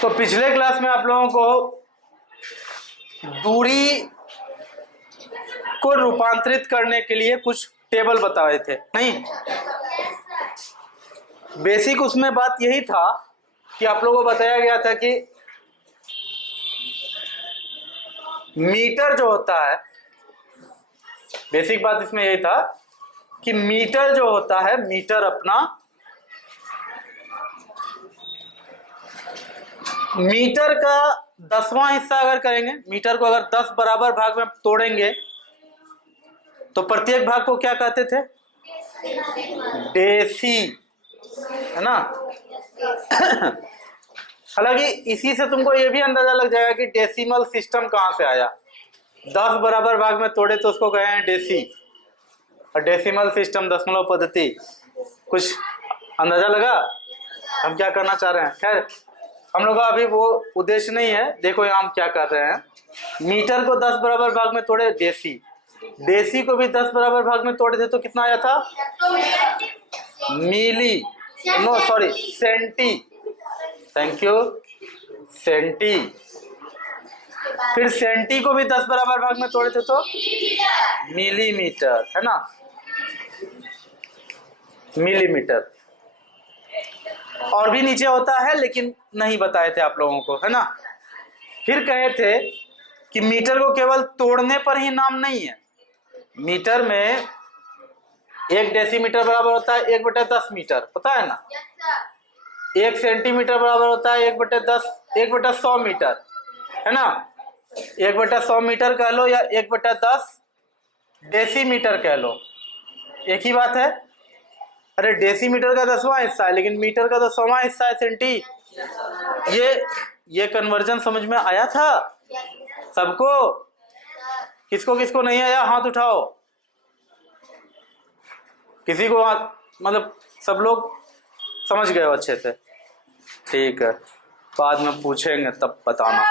तो पिछले क्लास में आप लोगों को दूरी को रूपांतरित करने के लिए कुछ टेबल बताए थे, नहीं? बेसिक उसमें बात यही था कि आप लोगों को बताया गया था कि मीटर जो होता है, बेसिक बात इसमें यही था कि मीटर जो होता है, मीटर अपना मीटर का 10वां हिस्सा अगर करेंगे, मीटर को अगर 10 बराबर भाग में तोड़ेंगे तो प्रत्येक भाग को क्या कहते थे? डेसी, है ना? हालांकि इसी से तुमको ये भी अंदाजा लग जाएगा कि डेसिमल सिस्टम कहां से आया। 10 बराबर भाग में तोड़े तो उसको कहे हैं डेसी, और डेसिमल सिस्टम दशमलव पद्धति। कुछ अंदाजा लगा हम क्या करना चाह रहे हैं? खैर, हम लोग का अभी वो उद्देश्य नहीं है। देखो यहाँ हम क्या कर रहे हैं, मीटर को 10 बराबर भाग में तोड़े, डेसी, डेसी को भी 10 बराबर भाग में तोड़े थे तो कितना आया था? Milli, no sorry, centi, thank you, centi. फिर सेंटी को भी 10 बराबर भाग में तोड़े थे तो मिलीमीटर, है ना? मिलीमीटर। और भी नीचे होता है लेकिन नहीं बताए थे आप लोगों को, है ना? फिर कहे थे कि मीटर को केवल तोड़ने पर ही नाम नहीं है। मीटर में 1 डेसीमीटर बराबर होता है 1/10 मीटर, पता है ना? 1 सेंटीमीटर बराबर होता है 1/10, 1/100 मीटर, है ना? 1/100 मीटर कह लो या 1/10 डेसीमीटर कह लो, एक ही बात है। अरे डेसीमीटर का 10वां हिस्सा है लेकिन मीटर का तो 100वां हिस्सा है सेंटी। ये कन्वर्जन समझ में आया था सबको? किसको किसको नहीं आया हाथ उठाओ। किसी को मतलब सब लोग समझ गए हो अच्छे से? ठीक है, बाद में पूछेंगे तब बताना।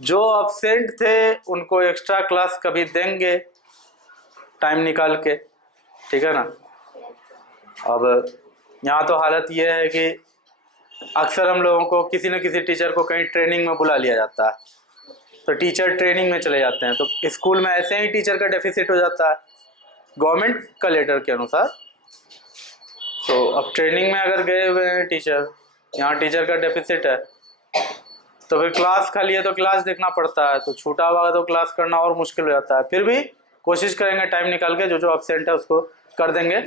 जो अब्सेंट थे उनको एक्स्ट्रा क्लास कभी देंगे टाइम निकाल के, ठीक है ना? अब यहाँ तो हालत ये है कि अक्सर हम लोगों को किसी न किसी टीचर को कहीं ट्रेनिंग में बुला लिया जाता है, तो टीचर ट्रेनिंग में चले जाते हैं, तो स्कूल में ऐसे ही टीचर का डेफिसिट हो जाता है गवर्नमेंट का लेटर के अनुसार। तो अब ट्रेनिंग में अगर गए हुए हैं टीचर, यहाँ टीचर का डेफिसिट है, तो फिर क्लास खाली है तो क्लास देखना पड़ता है, तो छूटा हुआ तो क्लास करना और मुश्किल हो जाता है। फिर भी कोशिश करेंगे टाइम निकाल के जो अब्सेंट है उसको कर देंगे।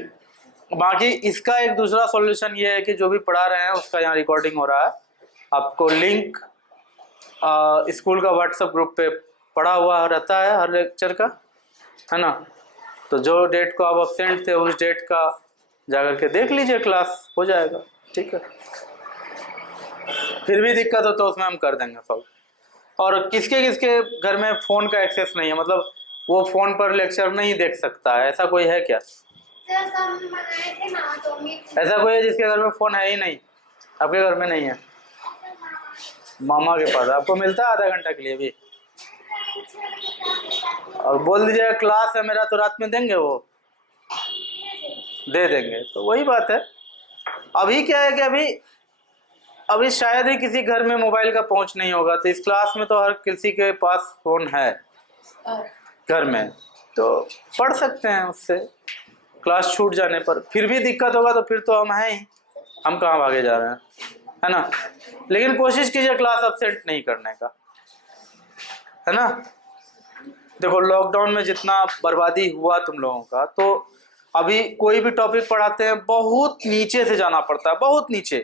बाकी इसका एक दूसरा सॉल्यूशन ये है कि जो भी पढ़ा रहे हैं उसका यहाँ रिकॉर्डिंग हो रहा है, आपको लिंक स्कूल का व्हाट्सएप ग्रुप पे पड़ा हुआ रहता है हर लेक्चर का, है ना? तो जो डेट को आप अब्सेंट थे उस डेट का जाकर के देख लीजिए, क्लास हो जाएगा, ठीक है? फिर भी दिक्कत हो तो उसमें हम कर देंगे सॉल्व। और किसके किसके घर में फ़ोन का एक्सेस नहीं है, मतलब वो फ़ोन पर लेक्चर नहीं देख सकता है, ऐसा कोई है क्या? ऐसा कोई है जिसके घर में फ़ोन है ही नहीं? आपके घर में नहीं है? मामा के पास आपको मिलता है आधा घंटा के लिए भी, और बोल दीजिएगा क्लास है मेरा तो रात में देंगे, वो दे देंगे। तो वही बात है। अभी क्या है कि अभी शायद ही किसी घर में मोबाइल का पहुंच नहीं होगा, तो इस क्लास में तो हर किसी के पास फोन है घर में, तो पढ़ सकते हैं उससे क्लास छूट जाने पर। फिर भी दिक्कत होगा तो फिर तो हम हैं ही, हम कहाँ भागे जा रहे हैं, है ना? लेकिन कोशिश कीजिए क्लास अब्सेंट नहीं करने का, है ना? देखो लॉकडाउन में जितना बर्बादी हुआ तुम लोगों का, तो अभी कोई भी टॉपिक पढ़ाते हैं बहुत नीचे से जाना पड़ता है, बहुत नीचे,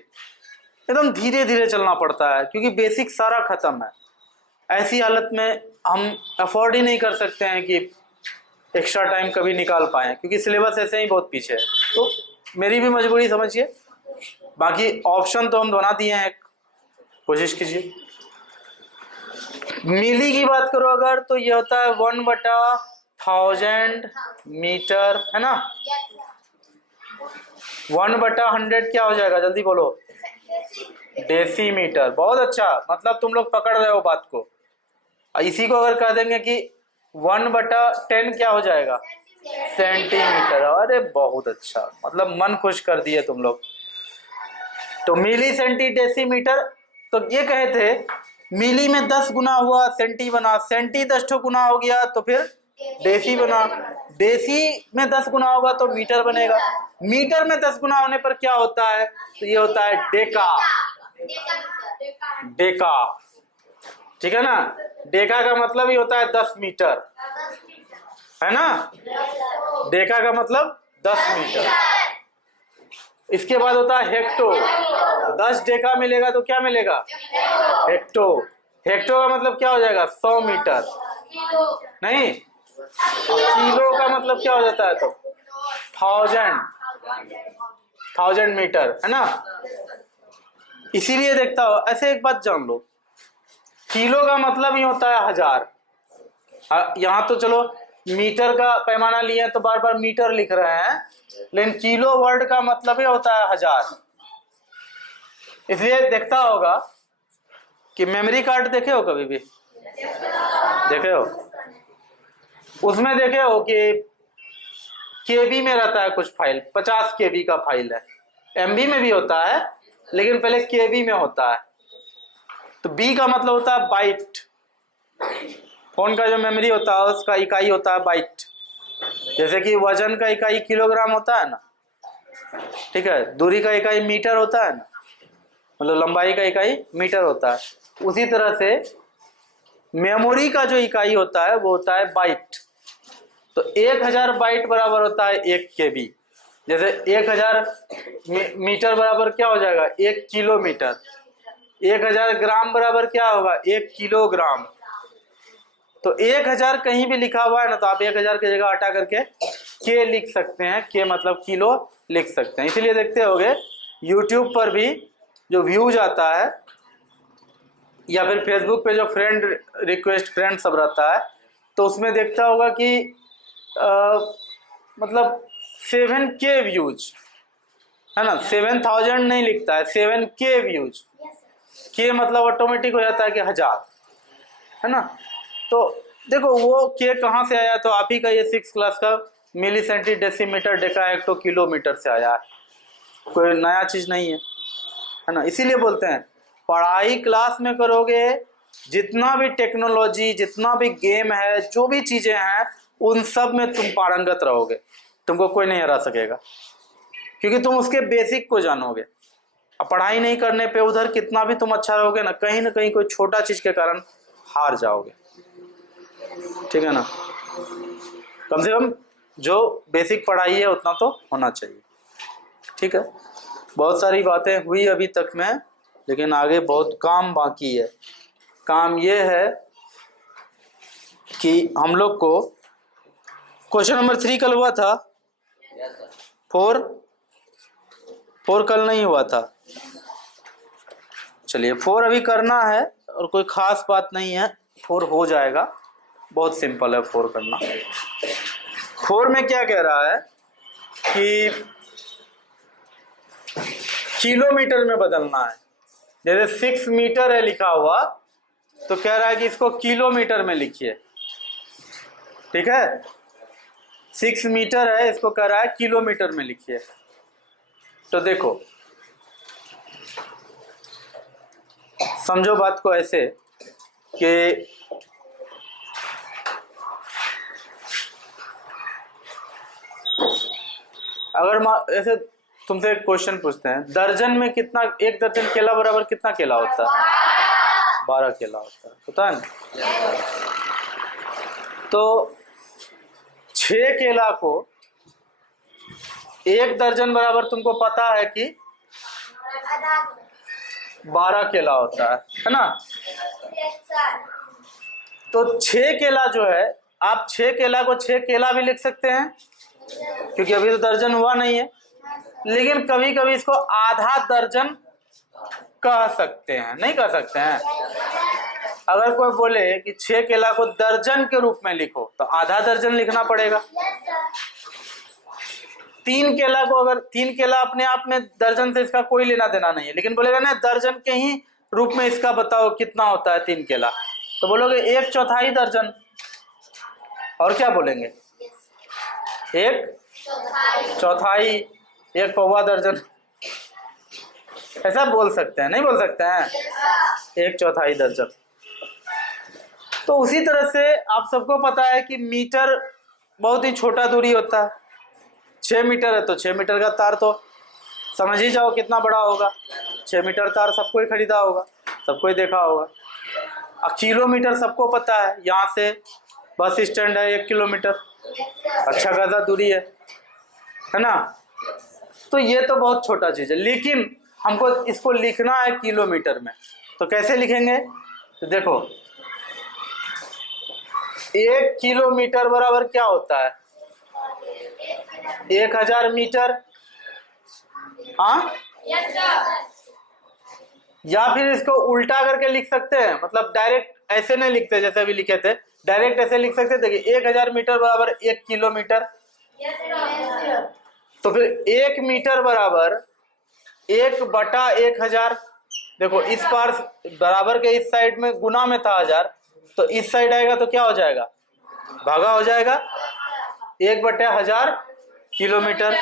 एकदम धीरे धीरे चलना पड़ता है, क्योंकि बेसिक सारा खत्म है। ऐसी हालत में हम अफोर्ड ही नहीं कर सकते हैं कि एक्स्ट्रा टाइम कभी निकाल पाए, क्योंकि सिलेबस ऐसे ही बहुत पीछे है। तो मेरी भी मजबूरी समझिए, बाकी ऑप्शन तो हम बना दिए हैं, कोशिश कीजिए। मिली की बात करो अगर, तो ये होता है 1/1000 मीटर, है ना? 1/100 क्या हो जाएगा, जल्दी बोलो? डेसीमीटर। बहुत अच्छा, मतलब तुम लोग पकड़ रहे हो बात को। इसी को अगर कह देंगे कि 1/10 क्या हो जाएगा? सेंटीमीटर। अरे बहुत अच्छा, मतलब मन खुश कर दिए तुम लोग। तो मिली सेंटी डेसीमीटर, तो ये कहे थे मिली में 10 गुना हुआ सेंटी बना, सेंटी 10 गुना हो गया तो फिर डेसी बना, डेसी में 10 गुना होगा तो मीटर बनेगा, मीटर में 10 गुना होने पर क्या होता है, तो ये होता है डेका। डेका, ठीक है ना, डेका का मतलब ही होता है 10 मीटर, है ना, डेका का मतलब 10 मीटर। इसके बाद होता है हेक्टो, 10 डेका मिलेगा तो क्या मिलेगा, हेक्टो। हेक्टो का मतलब क्या हो जाएगा, 100 मीटर, नहीं, किलो का मतलब क्या हो जाता है, तो 1000 मीटर, है ना। इसीलिए देखता हो, ऐसे एक बात जान लो, किलो का मतलब ही होता है 1000। यहाँ तो चलो मीटर का पैमाना लिया तो बार बार मीटर लिख रहे हैं, लेकिन किलो वर्ड का मतलब ही होता है 1000। इसलिए देखता होगा कि मेमोरी कार्ड देखे हो, कभी भी देखे हो, उसमें देखे हो कि केबी में रहता है कुछ फाइल, 50 केबी का फाइल है, एमबी में भी होता है लेकिन पहले केबी में होता है। तो बी का मतलब होता है बाइट, फोन का जो मेमोरी होता है उसका इकाई होता है बाइट। जैसे कि वजन का इकाई किलोग्राम होता है ना, ठीक है, दूरी का इकाई मीटर होता है ना, मतलब लंबाई का इकाई मीटर होता है, उसी तरह से मेमोरी का जो इकाई होता है वो होता है बाइट। तो 1000 बाइट बराबर होता है 1 केबी। जैसे 1000 मीटर बराबर क्या हो जाएगा, 1 किलोमीटर, 1000 ग्राम बराबर क्या होगा, 1 किलोग्राम। तो 1000 कहीं भी लिखा हुआ है ना, तो आप 1000 की जगह हटा करके के लिख सकते हैं, के मतलब किलो लिख सकते हैं। इसीलिए देखते होगे यूट्यूब पर भी जो व्यूज आता है या फिर फेसबुक पे जो फ्रेंड रिक्वेस्ट फ्रेंड सब रहता है, तो उसमें देखता होगा कि मतलब 7K व्यूज, है ना, 7000 नहीं लिखता है, 7K व्यूज, के मतलब ऑटोमेटिक हो जाता है कि 1000, है ना। तो देखो वो के कहाँ से आया, तो आप ही का ये 6 क्लास का milli centi decimetre deca hecto kilometre से आया है, कोई नया चीज नहीं है ना। इसीलिए बोलते हैं पढ़ाई क्लास में करोगे, जितना भी टेक्नोलॉजी, जितना भी गेम है, जो भी चीजें हैं, उन सब में तुम पारंगत रहोगे, तुमको कोई नहीं हरा सकेगा, क्योंकि तुम उसके बेसिक को जानोगे। अब पढ़ाई नहीं करने पे उधर कितना भी तुम अच्छा रहोगे ना कहीं कोई छोटा चीज के कारण हार जाओगे, ठीक है ना। कम से कम जो बेसिक पढ़ाई है उतना तो होना चाहिए, ठीक है। बहुत सारी बातें हुई अभी तक में, लेकिन आगे बहुत काम बाकी है। काम ये है कि हम लोग को क्वेश्चन नंबर 3 कल हुआ था, 4 कल नहीं हुआ था। चलिए 4 अभी करना है और कोई खास बात नहीं है, 4 हो जाएगा, बहुत सिंपल है 4 करना। 4 में क्या कह रहा है कि किलोमीटर में बदलना है। जैसे 6 मीटर है लिखा हुआ, तो कह रहा है कि इसको किलोमीटर में लिखिए, ठीक है। 6 मीटर है, इसको कह रहा है किलोमीटर में लिखिए। तो देखो समझो बात को ऐसे कि अगर ऐसे तुमसे एक क्वेश्चन पूछते हैं, दर्जन में कितना, 1 दर्जन केला बराबर कितना केला होता है, 12 केला होता है ना। तो 6 केला को 1 दर्जन बराबर तुमको पता है कि 12 केला होता है ना। तो 6 केला जो है, आप 6 केला को 6 केला भी लिख सकते हैं, क्योंकि अभी तो दर्जन हुआ नहीं है, लेकिन कभी कभी इसको आधा दर्जन कह सकते हैं, नहीं कह सकते हैं। अगर कोई बोले कि 6 केला को दर्जन के रूप में लिखो, तो आधा दर्जन लिखना पड़ेगा। 3 केला को, अगर 3 केला अपने आप में दर्जन से इसका कोई लेना देना नहीं है, लेकिन बोलेगा ना दर्जन के ही रूप में इसका बताओ कितना होता है 3 केला, तो बोलोगे 1/4 दर्जन। और क्या बोलेंगे, 1/4, 1 पौवा दर्जन, ऐसा बोल सकते हैं, नहीं बोल सकते हैं? 1/4 दर्जन। तो उसी तरह से आप सबको पता है कि मीटर बहुत ही छोटा दूरी होता है। 6 मीटर है तो 6 मीटर का तार तो समझ ही जाओ कितना बड़ा होगा। 6 मीटर तार सबको ही खरीदा होगा, सबको ही देखा होगा। अब किलोमीटर सबको पता है, यहाँ से बस स्टैंड है 1 किलोमीटर, अच्छा खासा दूरी है ना। तो ये तो बहुत छोटा चीज़ है, लेकिन हमको इसको लिखना है किलोमीटर में। तो कैसे लिखेंगे? तो देखो 1 किलोमीटर बराबर क्या होता है? 1000 मीटर। हाँ, या फिर इसको उल्टा करके लिख सकते हैं, मतलब डायरेक्ट ऐसे नहीं लिखते जैसे अभी लिखे थे, डायरेक्ट ऐसे लिख सकते थे कि 1000 मीटर बराबर 1 किलोमीटर। तो फिर 1 मीटर बराबर 1/1000। देखो इस पार बराबर के इस साइड में गुना में था 1000, तो इस साइड आएगा तो क्या हो जाएगा? भागा हो जाएगा। 1/1000 किलोमीटर।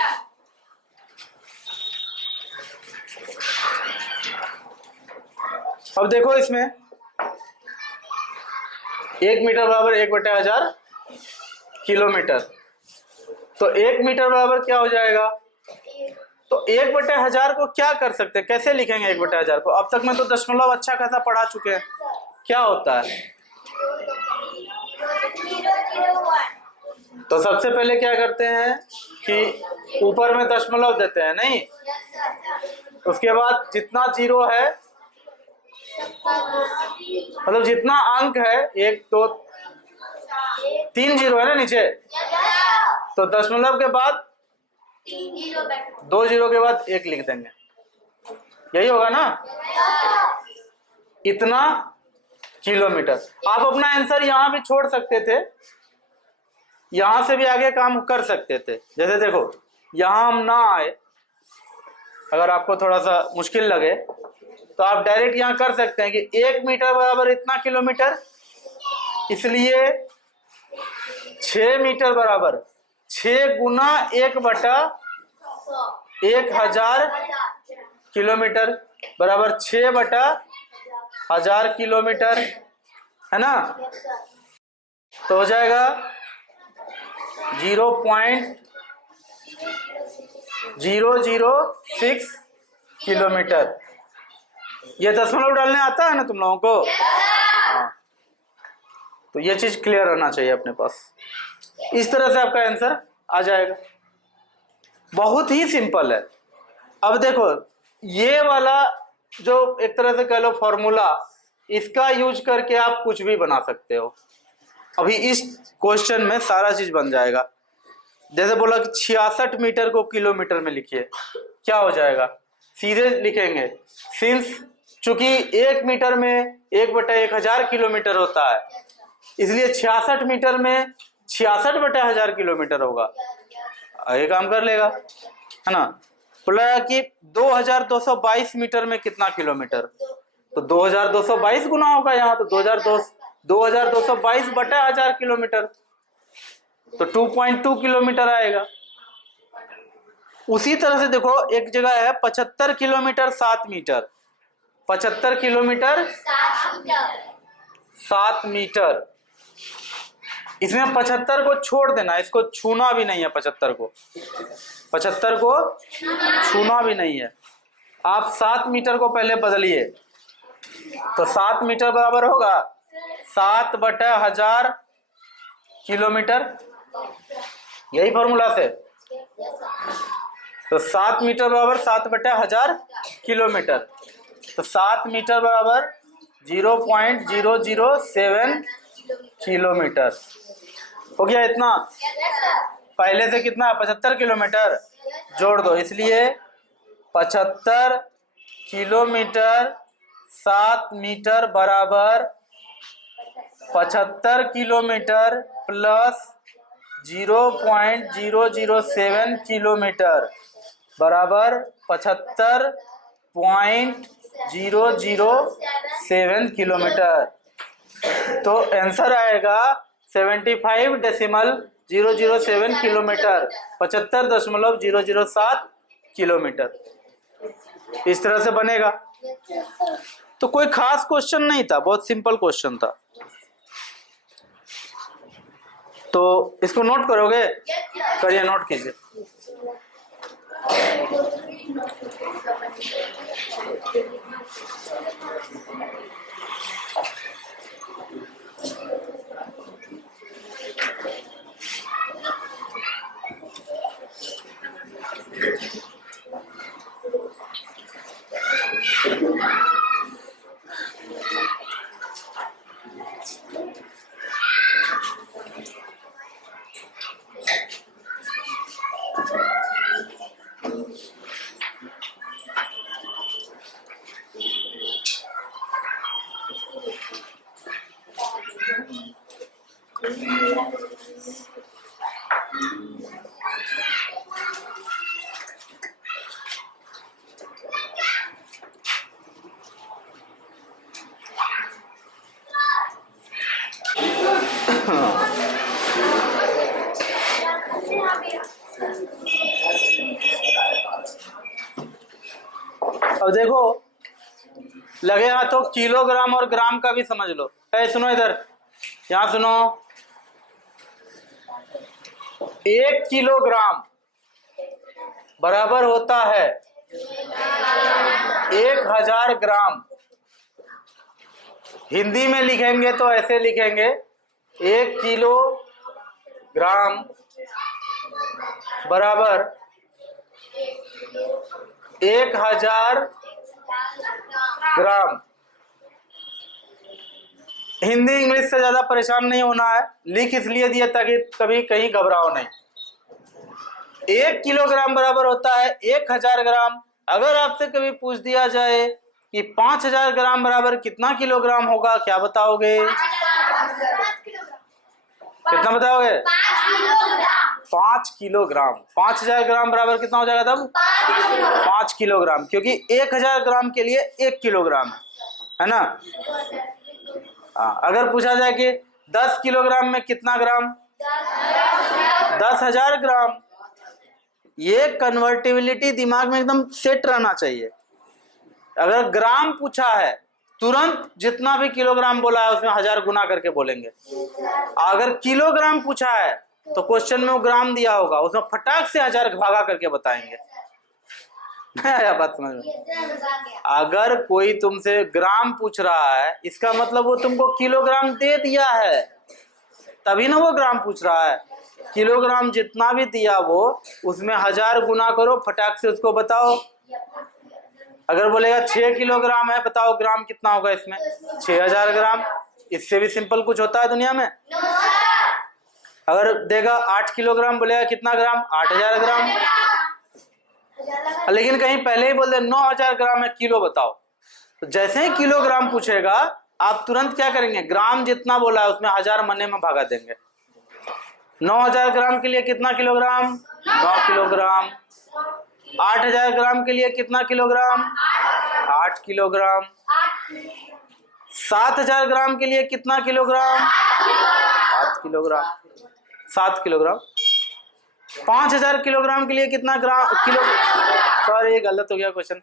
अब देखो इसमें 1 मीटर बराबर 1/1000 किलोमीटर। तो 1 मीटर बराबर क्या हो जाएगा? तो 1/1000 को क्या कर सकते हैं, कैसे लिखेंगे 1/1000 को? अब तक में तो दशमलव अच्छा खासा पढ़ा चुके हैं। क्या होता है? तो सबसे पहले क्या करते हैं कि ऊपर में दशमलव देते हैं, नहीं? उसके बाद जितना जीरो है, मतलब जितना अंक है, 1 2 3 जीरो है ना नीचे, तो दशमलव के बाद 2 जीरो के बाद 1 लिख देंगे, यही होगा ना? इतना किलोमीटर। आप अपना आंसर यहां भी छोड़ सकते थे, यहां से भी आगे काम कर सकते थे। जैसे देखो यहां हम ना आए, अगर आपको थोड़ा सा मुश्किल लगे तो आप डायरेक्ट यहां कर सकते हैं कि 1 मीटर बराबर इतना किलोमीटर, इसलिए 6 मीटर बराबर 6 गुना 1/1000 किलोमीटर बराबर 6/1000 किलोमीटर, है ना? तो हो जाएगा 0.006 किलोमीटर। ये दशमलव डालने आता है ना तुम लोगों को? हाँ, तो ये चीज क्लियर होना चाहिए अपने पास। इस तरह से आपका आंसर आ जाएगा, बहुत ही सिंपल है। अब देखो ये वाला जो एक तरह से कह लो फॉर्मूला, इसका यूज करके आप कुछ भी बना सकते हो। अभी इस क्वेश्चन में सारा चीज बन जाएगा। जैसे बोला कि 66 मीटर को किलोमीटर में लिखिए, क्या हो जाएगा? सीधे लिखेंगे, सिंस चूंकि 1 मीटर में 1/1000 किलोमीटर होता है, इसलिए 66 मीटर में 66/1000 किलोमीटर होगा। आगे काम कर लेगा, है ना? बोला कि 2222 मीटर में कितना किलोमीटर, तो 2222 गुना होगा यहाँ, तो 2222/1000 किलोमीटर, तो 2.2 किलोमीटर आएगा। उसी तरह से देखो एक जगह है 75 किलोमीटर 7 मीटर, 75 किलोमीटर 7 मीटर। इसमें 75 को छोड़ देना, इसको छूना भी नहीं है। 75 को छूना भी नहीं है। आप 7 मीटर को पहले बदलिए, तो 7 मीटर बराबर होगा 7/1000 किलोमीटर, यही फॉर्मूला से। तो 7 मीटर बराबर 7/1000 किलोमीटर, तो 7 मीटर बराबर 0.007 किलोमीटर हो गया। इतना पहले से कितना 75 किलोमीटर जोड़ दो, इसलिए 75 किलोमीटर 7 मीटर बराबर 75 किलोमीटर प्लस 0.007 किलोमीटर बराबर 75.007 किलोमीटर। तो आंसर आएगा 75.007 किलोमीटर, 75.007 किलोमीटर। इस तरह से बनेगा। तो कोई खास क्वेश्चन नहीं था, बहुत सिंपल क्वेश्चन था। तो इसको नोट करोगे? करिए, नोट कीजिए। अब देखो, लगे हाथों किलोग्राम और ग्राम का भी समझ लो। सुनो इधर, यहां सुनो। 1 किलोग्राम बराबर होता है 1000 ग्राम। हिंदी में लिखेंगे तो ऐसे लिखेंगे, 1 किलोग्राम बराबर 1000 ग्राम। हिंदी इंग्लिश से ज्यादा परेशान नहीं होना है, लिख इसलिए दिया ताकि कभी कहीं घबराओ नहीं। 1 किलोग्राम बराबर होता है 1000 ग्राम। अगर आपसे कभी पूछ दिया जाए कि 5000 ग्राम बराबर कितना किलोग्राम होगा, क्या बताओगे? कितना बताओगे? 5 किलोग्राम। 5000 ग्राम बराबर कितना हो जाएगा तब? 5 किलोग्राम, क्योंकि 1000 ग्राम के लिए 1 किलोग्राम है ना। हाँ, अगर पूछा जाए कि 10 किलोग्राम में कितना ग्राम? 10,000 ग्राम। ये कन्वर्टिबिलिटी दिमाग में एकदम सेट रहना चाहिए। अगर ग्राम पूछा है, तुरंत जितना भी किलोग्राम बोला है उसमें 1000 गुना करके बोलेंगे। अगर किलोग्राम पूछा है तो क्वेश्चन में वो ग्राम दिया होगा, उसमें फटाक से 1000 भागा करके बताएंगे। बात समझ में? अगर कोई तुमसे ग्राम पूछ रहा है, इसका मतलब वो तुमको किलोग्राम दे दिया है, तभी ना वो ग्राम पूछ रहा है। किलोग्राम जितना भी दिया वो उसमें 1000 गुना करो, फटाक से उसको बताओ। अगर बोलेगा 6 किलोग्राम है, बताओ ग्राम कितना होगा इसमें? 6000 ग्राम। इससे भी सिंपल कुछ होता है दुनिया में? अगर देगा 8 किलोग्राम, बोलेगा कितना ग्राम? 8000 ग्राम। लेकिन कहीं पहले ही बोल दे 9000 ग्राम है, किलो बताओ। तो जैसे ही किलोग्राम पूछेगा, आप तुरंत क्या करेंगे? ग्राम जितना बोला है उसमें 1000 मने में भागा देंगे। 9000 ग्राम के लिए कितना किलोग्राम? 9 किलोग्राम। 8000 ग्राम के लिए कितना किलोग्राम? 8 किलोग्राम। 7000 ग्राम के लिए कितना किलोग्राम? 7 किलोग्राम। 7 किलोग्राम। 5000 किलोग्राम के लिए कितना किलो? सॉरी, गलत हो गया क्वेश्चन।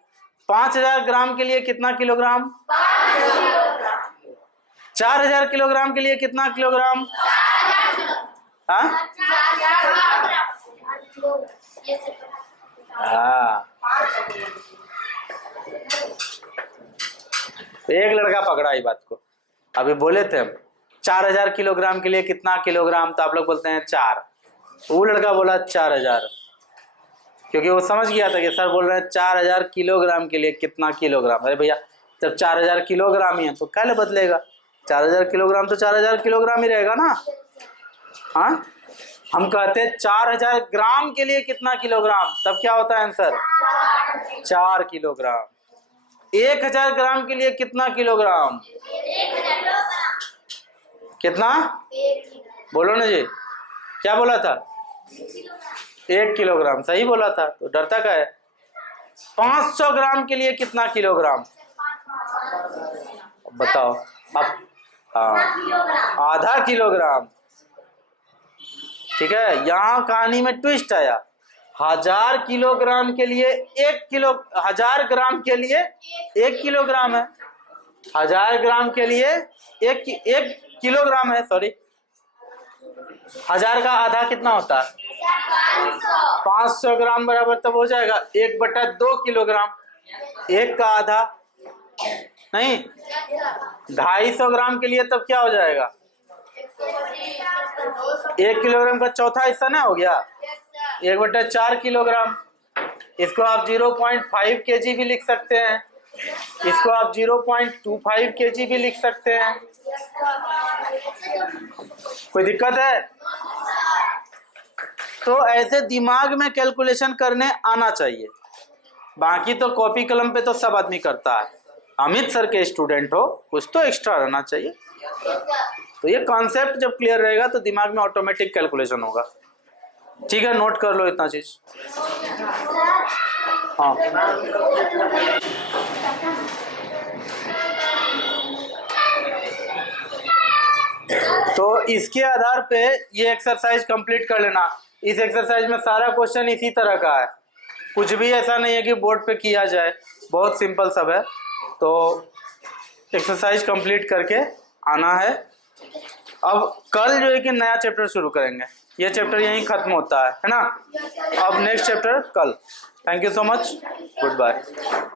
5000 ग्राम के लिए कितना किलोग्राम? 4000 किलोग्राम के लिए कितना किलोग्राम? हाँ, एक लड़का पकड़ा ये बात को। अभी बोले थे हम 4000 किलोग्राम के लिए कितना किलोग्राम, तो आप लोग बोलते हैं 4। वो लड़का बोला 4000, क्योंकि वो समझ गया था कि सर बोल रहे हैं 4000 किलोग्राम के लिए कितना किलोग्राम। अरे भैया, जब 4000 किलोग्राम ही है तो क्या बदलेगा? 4000 किलोग्राम तो 4000 किलोग्राम ही रहेगा ना। हाँ, हम कहते हैं 4000 ग्राम के लिए कितना किलोग्राम, तब क्या होता है आंसर? 4 किलोग्राम। 1000 ग्राम के लिए कितना किलोग्राम? कितना? बोलो ना जी, क्या बोला था? 1 किलोग्राम। सही बोला था, तो डरता क्या है? 500 ग्राम के लिए कितना किलोग्राम? बताओ अब। हाँ, आधा किलोग्राम। ठीक है, यहाँ कहानी में ट्विस्ट आया। 1000 किलोग्राम के लिए 1000 ग्राम के लिए 1 किलोग्राम है, 1000 ग्राम के लिए 1 किलोग्राम है, सॉरी। 1000 का आधा कितना होता है? 500 ग्राम बराबर तब हो जाएगा 1/2 किलोग्राम। 1 का आधा नहीं, 250 ग्राम के लिए तब क्या हो जाएगा? 1 किलोग्राम का चौथा हिस्सा ना हो गया, 1/4 किलोग्राम। इसको आप 0.5 kg भी लिख सकते हैं, इसको आप 0.25 kg भी लिख सकते हैं। कोई दिक्कत है? तो ऐसे दिमाग में कैलकुलेशन करने आना चाहिए। बाकी तो कॉपी कलम पे तो सब आदमी करता है। अमित सर के स्टूडेंट हो, कुछ तो एक्स्ट्रा रहना चाहिए। तो ये कॉन्सेप्ट जब क्लियर रहेगा तो दिमाग में ऑटोमेटिक कैलकुलेशन होगा। ठीक है, नोट कर लो इतना चीज। हाँ, तो इसके आधार पे ये एक्सरसाइज कंप्लीट कर लेना। इस एक्सरसाइज में सारा क्वेश्चन इसी तरह का है, कुछ भी ऐसा नहीं है कि बोर्ड पे किया जाए, बहुत सिंपल सब है। तो एक्सरसाइज कंप्लीट करके आना है। अब कल जो है कि नया चैप्टर शुरू करेंगे, ये चैप्टर यहीं खत्म होता है ना। अब नेक्स्ट चैप्टर कल। Thank you so much, good bye.